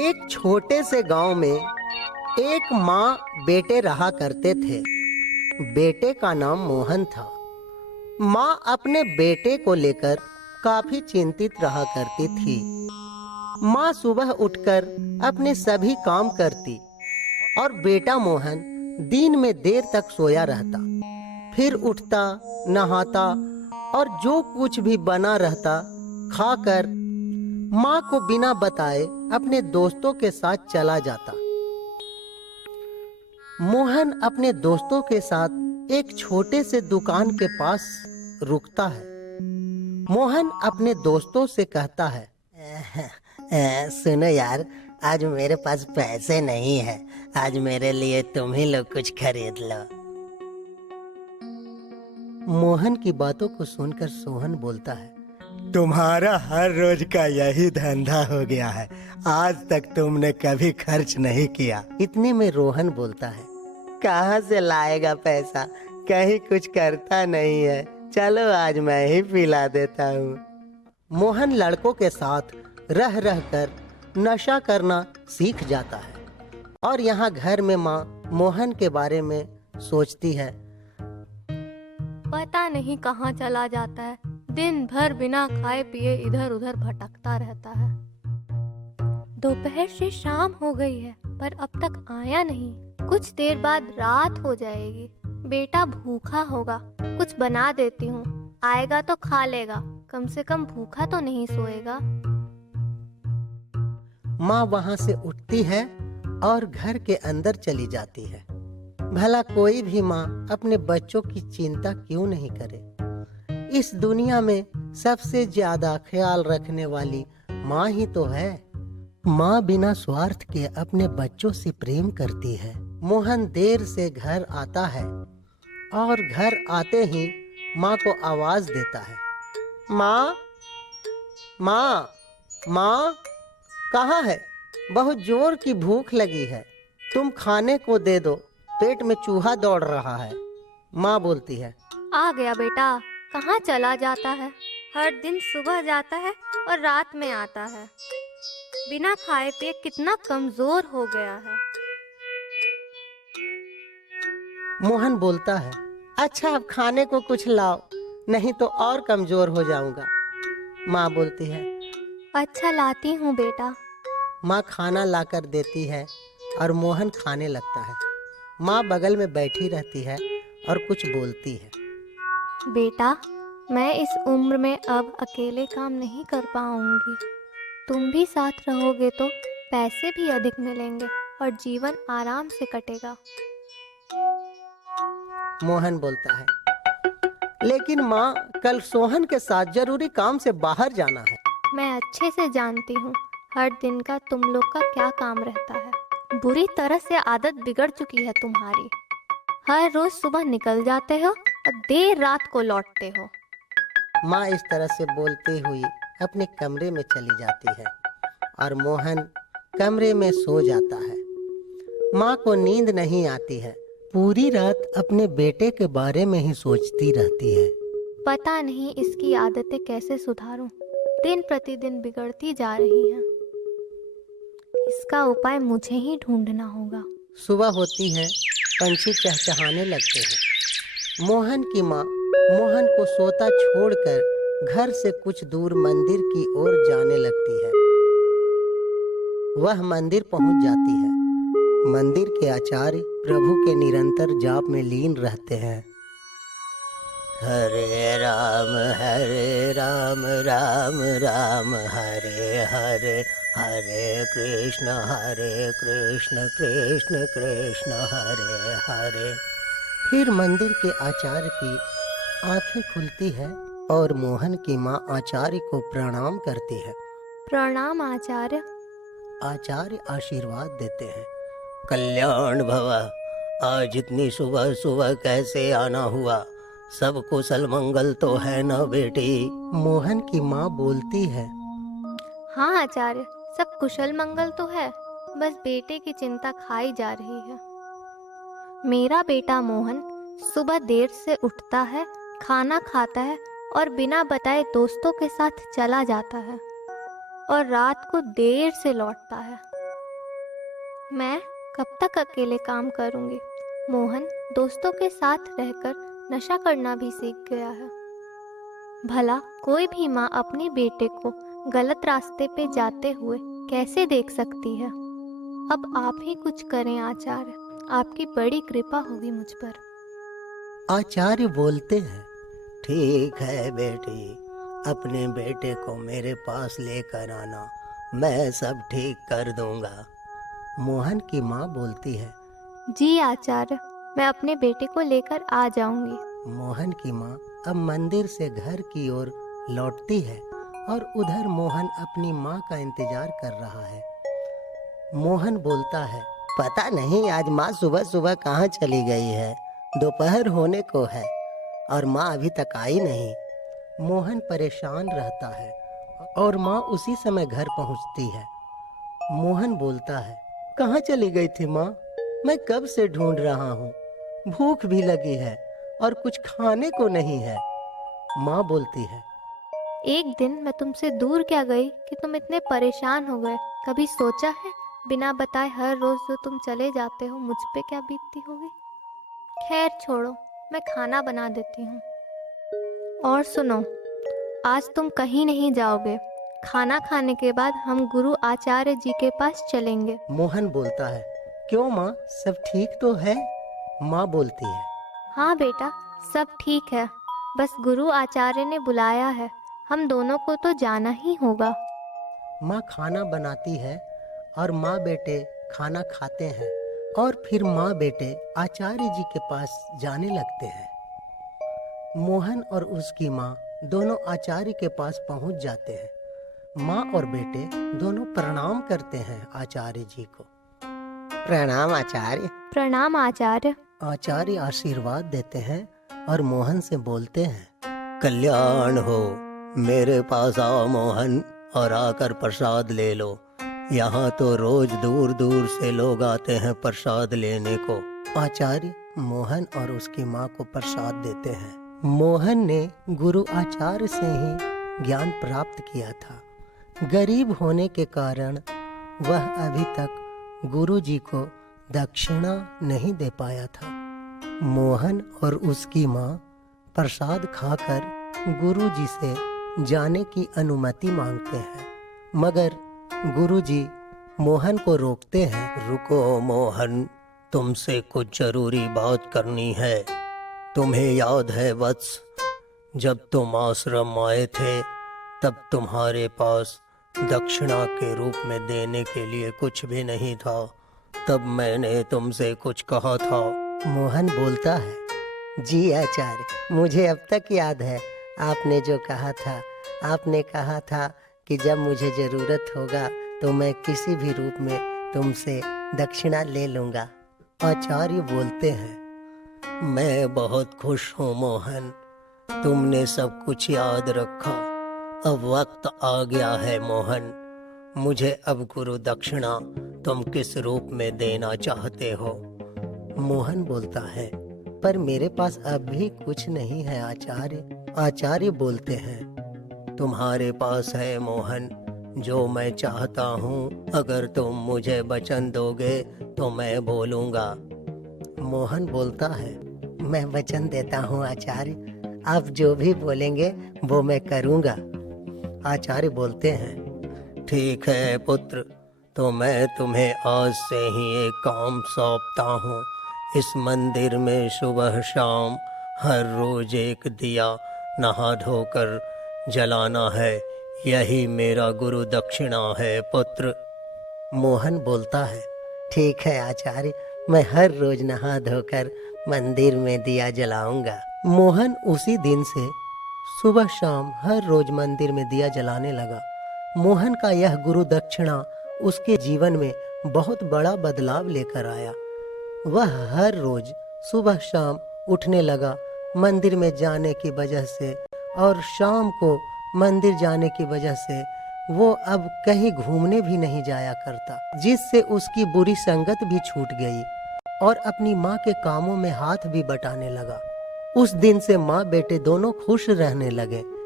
एक छोटे से गांव में एक माँ बेटे रहा करते थे। बेटे का नाम मोहन था। माँ अपने बेटे को लेकर काफी चिंतित रहा करती थी। माँ सुबह उठकर अपने सभी काम करती और बेटा मोहन दिन में देर तक सोया रहता। फिर उठता, नहाता और जो कुछ भी बना रहता खाकर माँ को बिना बताए अपने दोस्तों के साथ चला जाता। मोहन अपने दोस्तों के साथ एक छोटे से दुकान के पास रुकता है। मोहन अपने दोस्तों से कहता है, सुनो यार, आज मेरे पास पैसे नहीं है, आज मेरे लिए तुम ही लोग कुछ खरीद लो। मोहन की बातों को सुनकर सोहन बोलता है, तुम्हारा हर रोज का यही धंधा हो गया है, आज तक तुमने कभी खर्च नहीं किया। इतने में रोहन बोलता है, कहाँ से लाएगा पैसा, कहीं कुछ करता नहीं है, चलो आज मैं ही पिला देता हूँ। मोहन लड़कों के साथ रह रह कर नशा करना सीख जाता है और यहाँ घर में माँ मोहन के बारे में सोचती है, पता नहीं कहाँ चला जाता है, दिन भर बिना खाए पिए इधर उधर भटकता रहता है। दोपहर से शाम हो गई है पर अब तक आया नहीं। कुछ देर बाद रात हो जाएगी। बेटा भूखा होगा, कुछ बना देती हूँ, आएगा तो खा लेगा, कम से कम भूखा तो नहीं सोएगा। माँ वहाँ से उठती है और घर के अंदर चली जाती है। भला कोई भी माँ अपने बच्चों की चिंता क्यों नहीं करे। इस दुनिया में सबसे ज्यादा ख्याल रखने वाली माँ ही तो है। माँ बिना स्वार्थ के अपने बच्चों से प्रेम करती है। मोहन देर से घर आता है और घर आते ही माँ को आवाज देता है, माँ, माँ, माँ, कहाँ है? बहुत जोर की भूख लगी है, तुम खाने को दे दो, पेट में चूहा दौड़ रहा है। माँ बोलती है, आ गया बेटा, कहाँ चला जाता है? हर दिन सुबह जाता है और रात में आता है। बिना खाए पिए कितना कमजोर हो गया है। मोहन बोलता है, अच्छा अब खाने को कुछ लाओ, नहीं तो और कमजोर हो जाऊंगा। माँ बोलती है, अच्छा लाती हूँ बेटा। माँ खाना लाकर देती है और मोहन खाने लगता है। माँ बगल में बैठी रहती है और कुछ बोलती है, बेटा, मैं इस उम्र में अब अकेले काम नहीं कर पाऊंगी। तुम भी साथ रहोगे तो पैसे भी अधिक मिलेंगे और जीवन आराम से कटेगा। मोहन बोलता है, लेकिन माँ कल सोहन के साथ जरूरी काम से बाहर जाना है। मैं अच्छे से जानती हूँ हर दिन का तुम लोग का क्या काम रहता है। बुरी तरह से आदत बिगड़ चुकी है तुम्हारी। हर रोज सुबह निकल जाते हो और देर रात को लौटते हो। माँ इस तरह से बोलती हुई अपने कमरे में चली जाती है और मोहन कमरे में सो जाता है। माँ को नींद नहीं आती है, पूरी रात अपने बेटे के बारे में ही सोचती रहती है। पता नहीं इसकी आदतें कैसे सुधारूं, दिन प्रतिदिन बिगड़ती जा रही हैं। इसका उपाय मुझे ही ढूंढना होगा। सुबह होती है, पंछी चहचहाने लगते हैं। मोहन की माँ मोहन को सोता छोड़कर घर से कुछ दूर मंदिर की ओर जाने लगती है। वह मंदिर पहुंच जाती है। मंदिर के आचार्य प्रभु के निरंतर जाप में लीन रहते हैं। हरे राम राम राम हरे हरे, हरे कृष्ण कृष्ण कृष्ण हरे हरे। फिर मंदिर के आचार्य की आंखें खुलती है और मोहन की माँ आचार्य को प्रणाम करती है। प्रणाम आचार्य। आचार्य आशीर्वाद देते हैं, कल्याण भवा। आज इतनी सुबह सुबह कैसे आना हुआ? सब कुशल मंगल तो है ना बेटी? मोहन की माँ बोलती है, हाँ आचार्य, सब कुशल मंगल तो है, बस बेटे की चिंता खाई जा रही है। मेरा बेटा मोहन सुबह देर से उठता है, खाना खाता है और बिना बताए दोस्तों के साथ चला जाता है। और रात को देर से लौटता है। मैं कब तक अकेले काम करूंगी? मोहन दोस्तों के साथ रहकर नशा करना भी सीख गया है। भला कोई भी माँ अपने बेटे को गलत रास्ते पे जाते हुए कैसे देख सकती है? अब आप ही कुछ करें आचार्य, आपकी बड़ी कृपा होगी मुझ पर। आचार्य बोलते हैं, ठीक है बेटी, अपने बेटे को मेरे पास लेकर आना, मैं सब ठीक कर दूंगा। मोहन की माँ बोलती है, जी आचार्य, मैं अपने बेटे को लेकर आ जाऊंगी। मोहन की माँ अब मंदिर से घर की ओर लौटती है और उधर मोहन अपनी माँ का इंतजार कर रहा है। मोहन बोलता है, पता नहीं आज माँ सुबह सुबह कहाँ चली गई है, दोपहर होने को है और माँ अभी तक आई नहीं। मोहन परेशान रहता है और माँ उसी समय घर पहुँचती है। मोहन बोलता है, कहाँ चली गई थी माँ? मैं कब से ढूंढ रहा हूँ, भूख भी लगी है और कुछ खाने को नहीं है। माँ बोलती है, एक दिन मैं तुमसे दूर क्या गई कि तुम इतने परेशान हो गए? कभी सोचा है बिना बताए हर रोज जो तुम चले जाते हो मुझ पे क्या बीतती होगी? खैर छोड़ो, मैं खाना बना देती हूँ। और सुनो, आज तुम कहीं नहीं जाओगे। खाना खाने के बाद हम गुरु आचार्य जी के पास चलेंगे। मोहन बोलता है, क्यों माँ, सब ठीक तो है? माँ बोलती है, हाँ बेटा, सब ठीक है, बस गुरु आचार्य ने बुलाया है, हम दोनों को तो जाना ही होगा। माँ खाना बनाती है और माँ बेटे खाना खाते हैं और फिर माँ बेटे आचार्य जी के पास जाने लगते हैं। मोहन और उसकी माँ दोनों आचार्य के पास पहुँच जाते हैं। माँ और बेटे दोनों प्रणाम करते हैं आचार्य जी को। प्रणाम आचार्य। प्रणाम आचार्य। आचार्य आशीर्वाद देते हैं और मोहन से बोलते हैं, कल्याण हो, मेरे पास आओ मोहन और आकर प्रसाद ले लो। यहाँ तो रोज दूर दूर से लोग आते हैं प्रसाद लेने को। आचार्य मोहन और उसकी माँ को प्रसाद देते हैं। मोहन ने गुरु आचार्य से ही ज्ञान प्राप्त किया था। गरीब होने के कारण वह अभी तक गुरु जी को दक्षिणा नहीं दे पाया था। मोहन और उसकी माँ प्रसाद खाकर गुरु जी से जाने की अनुमति मांगते हैं, मगर गुरुजी मोहन को रोकते हैं। रुको मोहन, तुमसे कुछ जरूरी बात करनी है। तुम्हें याद है वत्स, जब तुम आश्रम आए थे तब तुम्हारे पास दक्षिणा के रूप में देने के लिए कुछ भी नहीं था। तब मैंने तुमसे कुछ कहा था। मोहन बोलता है, जी आचार्य, मुझे अब तक याद है आपने जो कहा था। आपने कहा था कि जब मुझे जरूरत होगा तो मैं किसी भी रूप में तुमसे दक्षिणा ले लूंगा। आचार्य बोलते हैं, मैं बहुत खुश हूँ मोहन, तुमने सब कुछ याद रखा। अब वक्त आ गया है मोहन, मुझे अब गुरु दक्षिणा तुम किस रूप में देना चाहते हो? मोहन बोलता है, पर मेरे पास अब भी कुछ नहीं है आचार्य। आचार्य बोलते हैं, तुम्हारे पास है मोहन, जो मैं चाहता हूँ अगर तुम मुझे वचन दोगे तो मैं बोलूँगा। मोहन बोलता है, मैं वचन देता हूँ आचार्य, आप जो भी बोलेंगे वो मैं करूँगा। आचार्य बोलते हैं, ठीक है पुत्र, तो मैं तुम्हें आज से ही एक काम सौंपता हूँ। इस मंदिर में सुबह शाम हर रोज एक दिया नहा धोकर जलाना है, यही मेरा गुरु दक्षिणा है पुत्र। मोहन बोलता है, ठीक है आचार्य, मैं हर रोज नहा धोकर मंदिर में दिया जलाऊंगा। मोहन उसी दिन से सुबह शाम हर रोज मंदिर में दिया जलाने लगा। मोहन का यह गुरु दक्षिणा उसके जीवन में बहुत बड़ा बदलाव लेकर आया। वह हर रोज सुबह शाम उठने लगा मंदिर में जाने की वजह से, और शाम को मंदिर जाने की वजह से वो अब कहीं घूमने भी नहीं जाया करता, जिससे उसकी बुरी संगत भी छूट गई और अपनी माँ के कामों में हाथ भी बटाने लगा। उस दिन से माँ बेटे दोनों खुश रहने लगे।